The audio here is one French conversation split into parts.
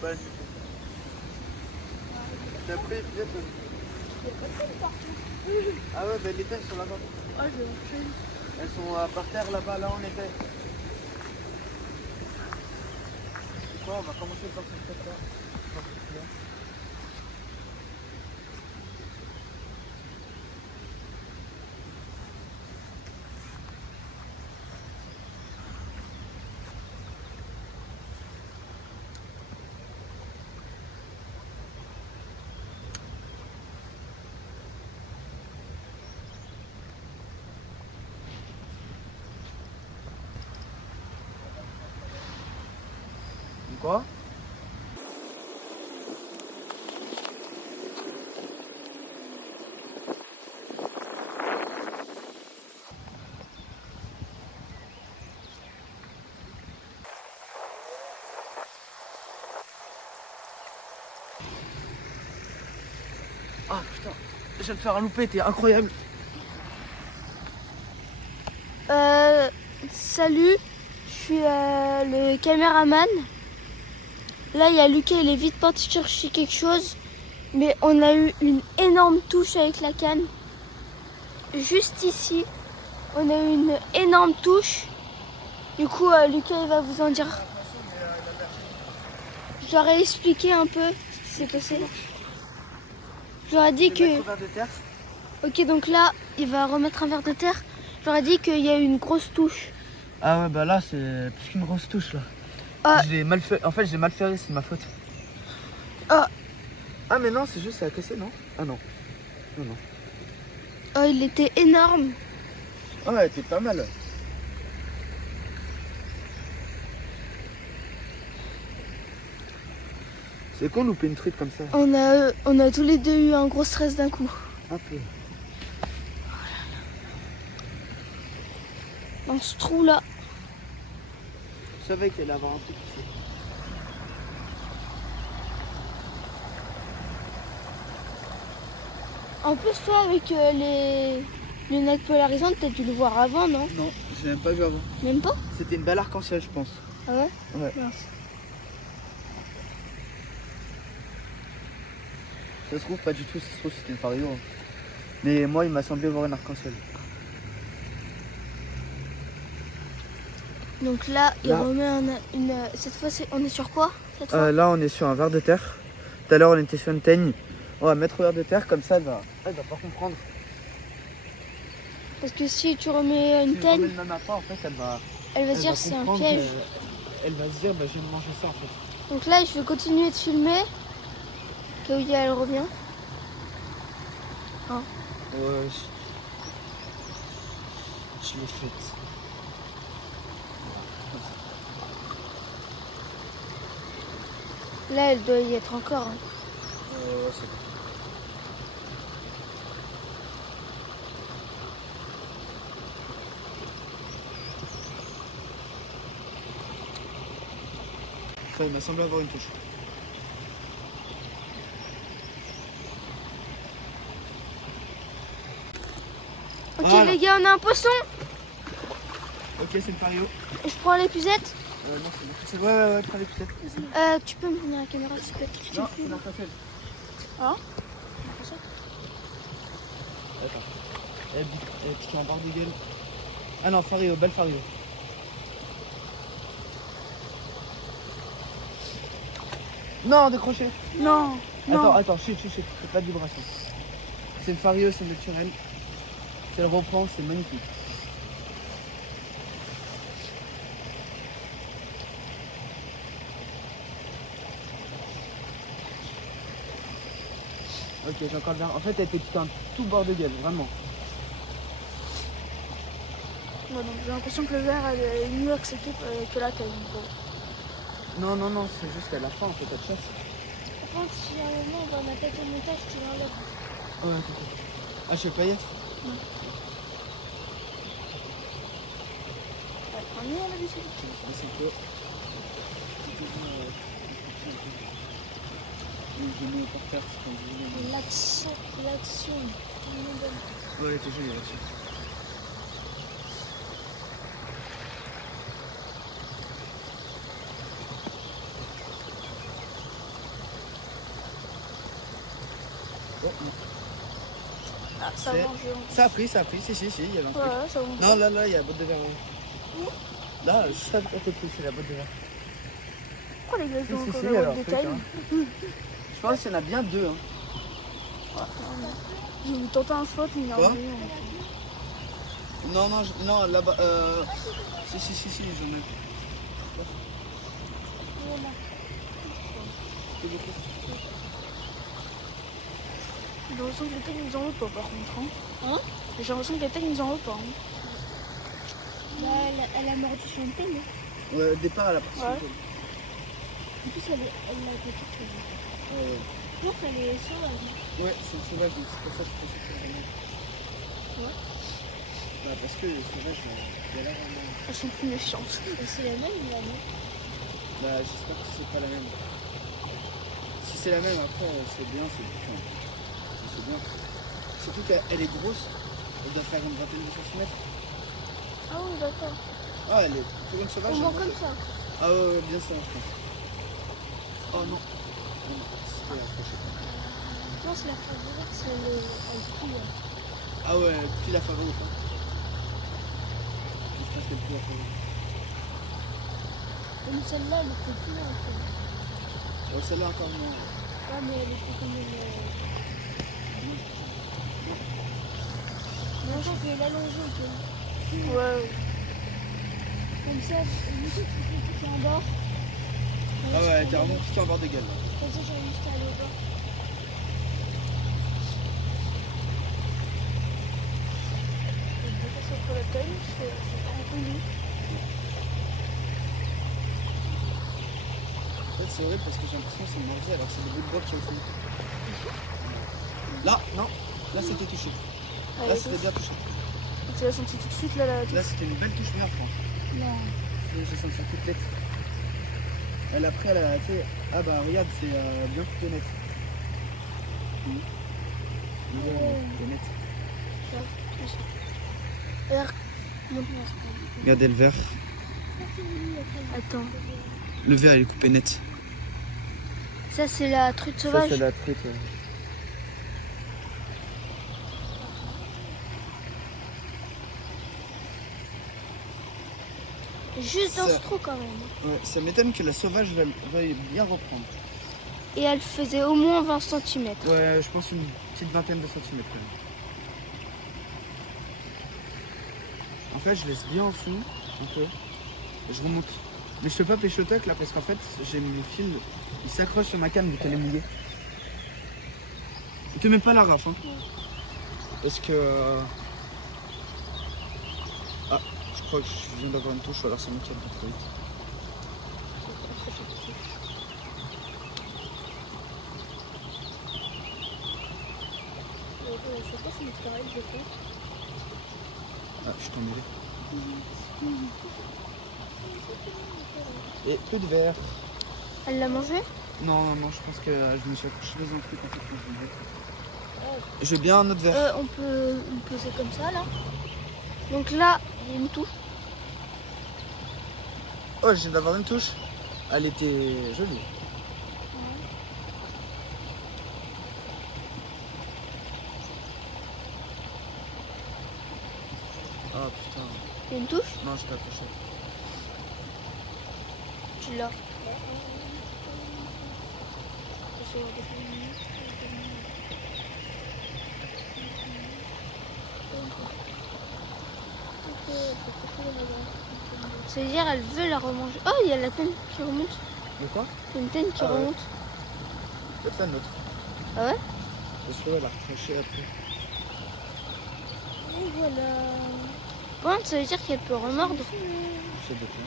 Bonne. T'as pris, viens. Ah ouais, bah les tailles sont là-bas. Ah, je vais marcher. Elles sont par terre là-bas, là on était. C'est quoi, on va commencer par ce spot-là. Quoi? Ah putain, je viens de faire un loupé, t'es incroyable. Salut, je suis le caméraman. Là, il y a Lucas, il est vite parti chercher quelque chose. Mais on a eu une énorme touche avec la canne. Juste ici, on a eu une énorme touche. Du coup, Lucas, il va vous en dire. Je leur ai expliqué un peu ce qui s'est passé. Je leur ai dit que... Ok, donc là, il va remettre un verre de terre. Je leur ai dit qu'il y a eu une grosse touche. Ah ouais, bah là c'est plus qu'une grosse touche là. Ah. Je l'ai mal fait. En fait, j'ai mal fait, c'est de ma faute. Ah, Ah mais non, c'est juste ça a cassé, non? Ah non. Non, non. oh, il était énorme. Ah ouais, t'es pas mal. C'est con louper une truite comme ça. On a tous les deux eu un gros stress d'un coup. Un peu. Dans ce trou là. Je savais qu'il allait avoir un truc ici. En plus, toi, avec les lunettes polarisantes, t'as dû le voir avant, non? Non, je l'ai même pas vu avant. Même pas? C'était une belle arc-en-ciel, je pense. Ah ouais? Ouais. Mince. Ça se trouve pas du tout, ça se trouve c'était une fario. Hein. Mais moi, il m'a semblé voir une arc-en-ciel. Donc là, il Là. remet une... Cette fois, on est sur quoi cette fois? Là, on est sur un verre de terre. Tout à l'heure, on était sur une teigne. On va mettre au verre de terre, comme ça, elle va pas comprendre. Parce que si tu remets une Si je teigne, remets le même appât, en fait, elle va elle se dire va c'est un comprendre piège. Elle va se dire, bah, je vais me manger ça, en fait. Donc là, je vais continuer de filmer. Kaouya, elle revient. Hein? Ouais, je l'ai faite. Là, elle doit y être encore. Hein. Ouais, c'est bon. Ça, il m'a semblé avoir une touche. Ok, Voilà. les gars, on a un poisson. Ok, c'est une fario. Je prends l'épuisette. Non, c'est ouais, prends les pucettes. Tu peux me donner la caméra, s'il te plaît? Je te Non, filme. c'est l'arc-en-ciel. Hein? Attends. Piqué en barre de gueule. Ah non, fario, belle fario. Non, décroché. Non, non. Attends, chut, fais pas de vibration. C'est une fario, c'est naturel. Si elle reprend, c'est magnifique. Ok, j'ai encore le verre. En fait, elle était piquée un tout bord de gueule, vraiment. Bon, donc j'ai l'impression que le verre est mieux accepté que la teigne. Bon. Non, c'est juste à la fin, on fait pas de chasse. Par contre, si à un moment on va mettre au montage, tu l'enlèves. Ouais, t'inquiète. Ah, je fais paillettes? Non. Ouais, on est à la visite. Ah, c'est que. Je mets par terre, c'est comme je voulais. L'action. Ouais, t'es joli là-dessus. Oh, non. Ah, ça C'est- mange. Ça a pris, si, il y avait un truc. Ouais, ça mange. Non, là, il y a la boîte de verre. Là, juste à côté, c'est la boîte de verre. Oh, les gars, ils ont Si, encore si, la alors, boîte de truc, taille. hein. Je pense qu'il y en a bien deux. Hein. J'ai tenté un spot, mais il y en a Quoi rien. Non, là-bas. Si, j'en ai. C'est beaucoup. J'ai l'impression que les têtes nous en veulent pas, par contre. Hein, j'ai l'impression que les têtes nous en veulent pas. Hein. Bah, elle a mordu son thème. Ouais, au départ, elle a pris son Ouais. thème. En plus, elle a été toute. Ouais, Non, elle est sauvage. ouais, c'est le sauvage, donc c'est pour ça que je pensais que c'était vraiment. Ouais. Bah, parce que le sauvage, il a l'air vraiment. Elles sont plus méchantes. Et c'est la même, là, non? Bah, j'espère que c'est pas la même. Si c'est la même, après, c'est bien, c'est chiant. C'est bien. Surtout qu'elle est grosse, elle doit faire une vingtaine de centimètres. Ah oui, d'accord. Ah, elle est pour une sauvage. On elle mange est comme ça. Ah ouais, bien sûr, je pense. Oh non. Non, c'était accroché. Non, c'est la favorite, c'est le cul. Ah ouais, puis la favorite. Hein. Je pense qu'elle est plus la favorite. Comme celle-là, elle était plus en fait. Oh, celle-là encore moins. Ouais, mais elle était comme une. Non, je vais l'allonger un peu. Ouais. Comme ça, vu que tu es en bord. Ah ouais, t'es vraiment piqué en bord de gueule. Là. Comme ça, j'ai juste à aller au bord. C'est pour la taille, c'est entendu. En fait, c'est horrible parce que j'ai l'impression que c'est mordu alors que c'est des bouts de bois qui ont fond. Là, non. Là, c'était touché. Là, c'était bien touché. Tu l'as senti tout de suite là, Là, c'était une belle touche bien franche. Non. J'ai senti toute tête. Elle après, elle a fait. Ah bah regarde, c'est bien coupé net. C'est net. Regardez le verre. Attends. Le verre, il est coupé net. Ça, c'est la truite sauvage. la truite. Juste dans Ça- ce trou quand même. Ouais, ça m'étonne que la sauvage veuille bien reprendre. Et elle faisait au moins 20 cm. Ouais, je pense une petite vingtaine de centimètres quand même. En fait, je laisse bien en dessous, un peu, et je remonte. Mais je fais pas péchotoc là parce qu'en fait, j'ai mon fil, il s'accroche sur ma canne vu qu'elle est mouillée. Ne te mets pas la rafle, hein. Parce que... Ah, je crois que je viens d'avoir une touche, ou alors c'est moi qui ai le trop vite. Je sais pas si c'est pareil, je fais. Ah, je suis tombé. Et plus de verre. Elle l'a mangé? Non, je pense que je me suis accroché dans un truc en fait quand je me mets. Je veux bien un autre verre. On peut le poser comme ça là. Donc là, il y a une touche. Oh, je viens d'avoir une touche. Elle était jolie. Ah putain. Il y a une touche. Non, je t'ai accroché. Tu l'as. Ça veut dire elle veut la remanger. Oh, il y a la tête qui remonte. De quoi? Il y a une tête qui Ah ouais. remonte. Peut-être la nôtre. Ah ouais? Parce que ouais, elle a recraché après. Et voilà. Bon, ça veut dire qu'elle peut remordre. C'est de quoi?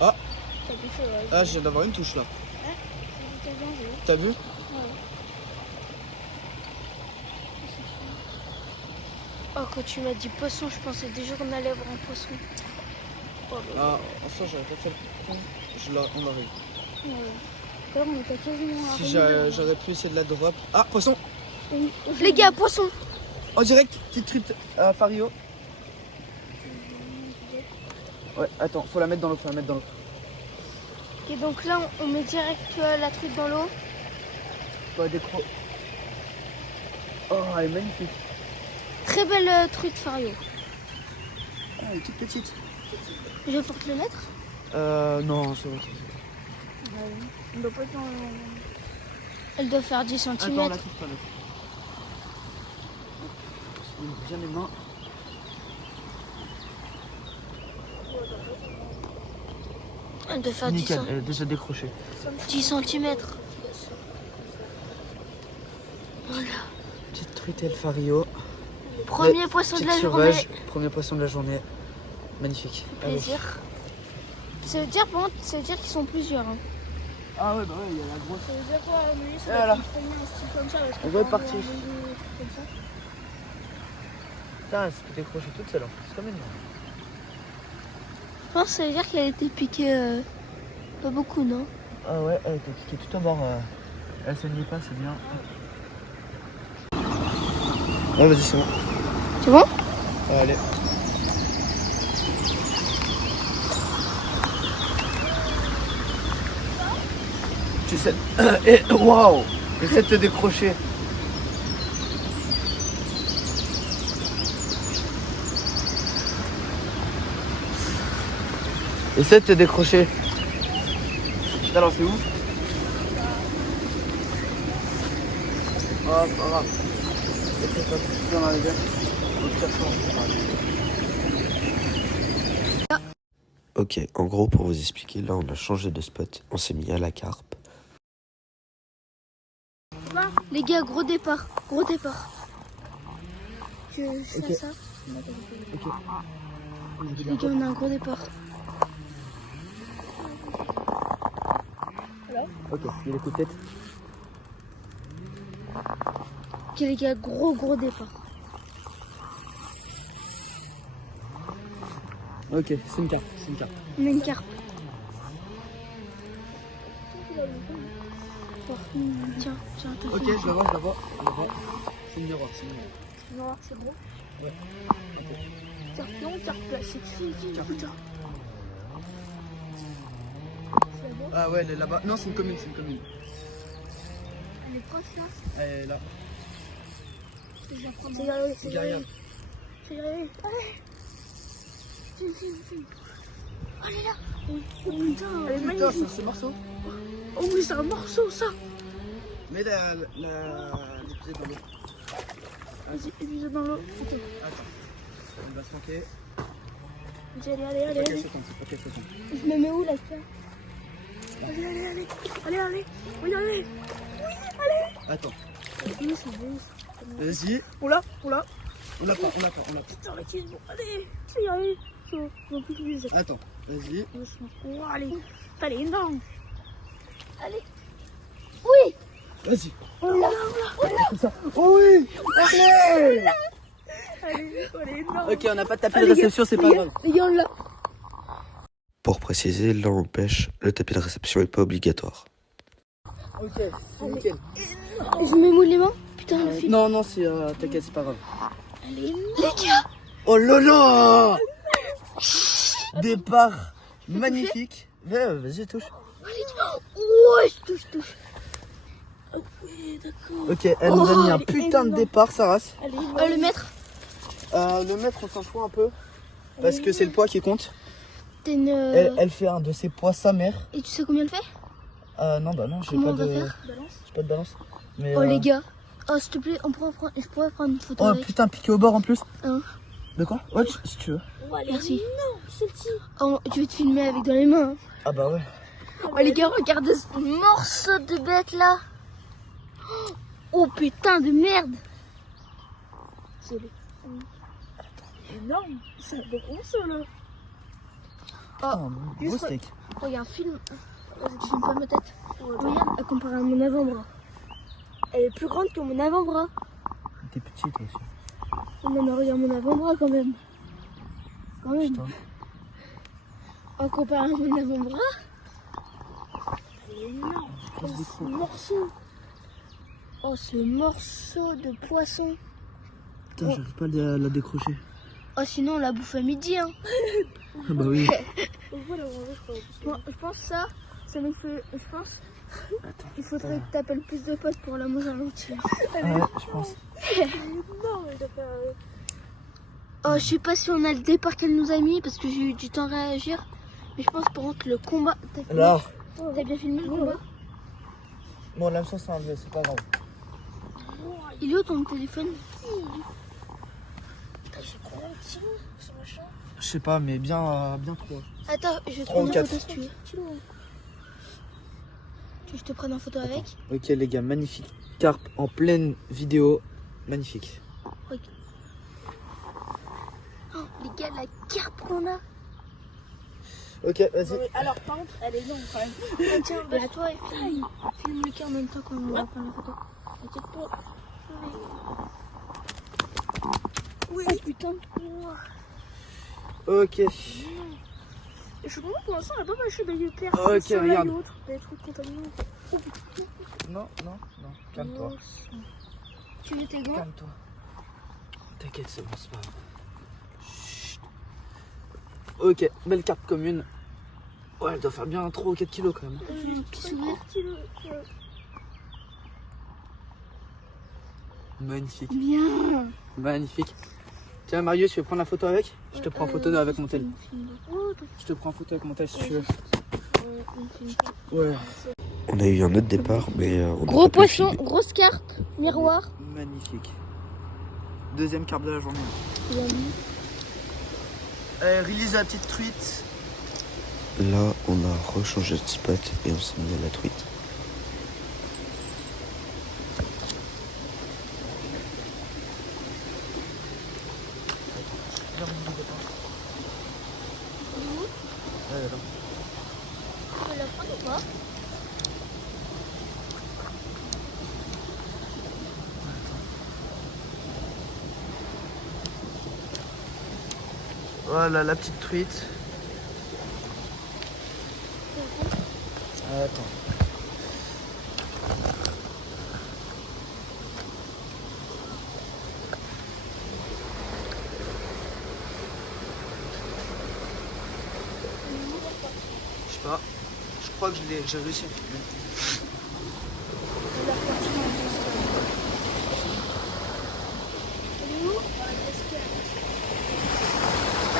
Ah, T'as bouffé, ouais. ah, je viens d'avoir une touche là. T'as mangé. T'as vu? Oh, quand tu m'as dit poisson, je pensais déjà qu'on allait avoir un poisson. Oh là là. Ah, ça j'aurais pas fait le con. On l'aurait eu. Ouais. Quand on était quasiment Si j'aurais pu essayer de la drop. Ah, poisson! Les gars, poisson. En direct, petite truite Fario. Ouais, attends, faut la mettre dans l'eau, Et donc là, on met direct la truite dans l'eau. Ouais, des crocs. Oh, elle est magnifique. Très belle truite Fario. Ah, elle est toute petite. Je porte le mettre. Non, c'est vrai. On doit pas être Elle doit faire 10 cm. Attends, on la trouve pas là. Bien les mains. Elle doit faire Nickel, elle est déjà décrochée. 10 cm. Voilà. Petite truite El Fario. Premier poisson de Petite la journée. sauvage, premier poisson de la journée. Magnifique. Allez. Plaisir. Ça veut dire, par contre, ça veut dire qu'ils sont plusieurs. Hein. Ah ouais, bah ouais, il y a la grosse. Ça veut dire quoi, mais ça Et voilà. va traîner un style comme ça. Parce que On va quand partir. on a des trucs comme ça. Putain, elle s'est décrochée toute seule. C'est comme une. Je pense que ça veut dire qu'elle a été piquée pas beaucoup, non? Ah ouais, elle était piquée tout au bord. Elle se nie pas, c'est bien. Ouais, vas-y, c'est bon. C'est bon? Allez. Tu sais. Et waouh! Essaie de te décrocher. Essaie de te décrocher. T'as lancé où? Oh, c'est pas grave. C'est pas tout dans la rivière. Ok, en gros, pour vous expliquer, là, on a changé de spot. On s'est mis à la carpe. Les gars, gros départ. Gros départ. Je fais Ok. ça. Ok. Les gars, on a un gros départ. Ok, il y a les coups de tête. Ok, les gars, gros départ. Ok, c'est une carte, c'est une carte. On a une carpe. Tiens, attends. Ok, je la vois, je la vois. C'est une miroir, c'est une miroir. Non, c'est bon. Ouais. Non, carte plastique. Putain. C'est bon. Ah ouais, elle est là-bas. Non, c'est une commune, Elle est proche là. Elle est là. Je la prends. C'est derrière. C'est derrière. C'est derrière. Allez. File. Elle est là. Oh putain, elle est Putain, magnifique. c'est ce morceau. Oh oui, c'est un morceau ça. Mets les pieds dans l'eau. Vas-y, épisode dans l'eau. Ok. Attends. Elle va se manquer. Allez. Ok, ça tombe. Ok, ça tombe. Je me mets où, la pierre? Allez. Oui, allez. Attends. Oui, c'est bon. Vas-y. On l'a. On l'a pas. Putain, la quille, bon, allez. Tu y arrives. Non, plus les autres. Attends. Vas-y. Oh, allez. Elle est énorme. Allez. Oui. Vas-y. Oh là. Oh oui. Allez. Elle est énorme. Ok, on n'a pas tapé de réception, c'est pas grave. Les gars, on l'a. Pour préciser, là, on pêche. Le tapis de réception n'est pas obligatoire. Ok, c'est nickel. Je me moule les mains. Putain, le fil. Non, c'est t'inquiète, c'est pas grave. Elle est énorme. Les gars. Oh là là. Départ magnifique. Vas-y, touche. Ouais, je touche. Ok, d'accord. Ok, elle nous a mis un elle est putain de énorme. départ, Saras. Elle est énorme. Le maître. Le maître, on s'en fout un peu. Parce que c'est le poids qui compte. T'es une. Elle fait un de ses poids sa mère. Et tu sais combien elle fait? Non, j'ai Comment pas on va de. faire? J'ai pas de balance. Mais, Oh les gars. Oh s'il te plaît, je pourrais prendre une photo Oh avec. putain, piqué au bord en plus. Hein. De quoi? Ouais, si tu veux. Oh, elle est Merci. énorme, celle-ci. Oh, tu veux te filmer avec dans les mains. Hein. Ah bah ouais. Oh les gars, regardez ce morceau de bête là. Oh putain de merde. C'est énorme. C'est un gros ça là. Putain, beau juste- steak. Regarde, filme. Je filme pas ma tête. Regarde, comparé à mon avant-bras. Elle est plus grande que mon avant-bras. T'es petit toi aussi. Non mais regarde mon avant-bras quand même. Putain. En comparé à mon avant-bras. Elle est énorme. On se décroche. Morceau. Oh, ce morceau de poisson. Putain, j'arrive pas à la décrocher. Oh, sinon on la bouffe à midi. Hein. Ah bah oui. Voilà, je crois. Je pense ça nous fait. Je pense. Attends. Il faudrait que t'appelles plus de potes pour la manger en entier. Ouais, je pense. Non, il doit pas. Oh, je sais pas si on a le départ qu'elle nous a mis parce que j'ai eu du temps à réagir. Mais je pense par contre le combat. Alors T'as bien filmé le combat? bon, l'hameçon s'est enlevé, c'est pas grave. Il est où ton téléphone? Je sais pas, mais bien trop. Attends, je vais te Trois ou prendre une quatre. photo si tu veux. Tu veux que je te prenne en photo avec? Ok les gars, magnifique carpe en pleine vidéo. Magnifique. Oh, les gars, la carpe qu'on a. Ok, vas-y. Non, mais alors, par contre, elle est longue quand même. Ah, tiens, bah toi et filme Lucas en même temps qu'on va prendre la photo. T'inquiète pas. Oui. Oh putain. Ok. Je crois que pour l'instant, elle a pas mal chaud de terre. Ok, regarde. Des trucs contaminants. Non, calme-toi. Tu veux tes gants? Calme-toi. T'inquiète, c'est bon, c'est pas grave. Chut. Ok, belle carpe commune. Ouais, elle doit faire bien 3 ou 4 kilos quand même. Un petit sourire. Magnifique, Bien. magnifique. Tiens Marius, tu veux prendre la photo avec? Je te prends en photo avec mon tel. Je te prends en photo avec mon tel si tu veux. Ouais. On a eu un autre départ, mais on n'a Gros pas pu poisson, filmer. grosse carpe, miroir. Magnifique. Deuxième carpe de la journée. Release la petite truite. Là, on a rechangé de spot et on s'est mis à la truite. Tu veux la prendre ou pas? Voilà la petite truite. Attends. Je sais pas. Je crois que j'ai réussi à filmer.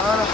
Voilà.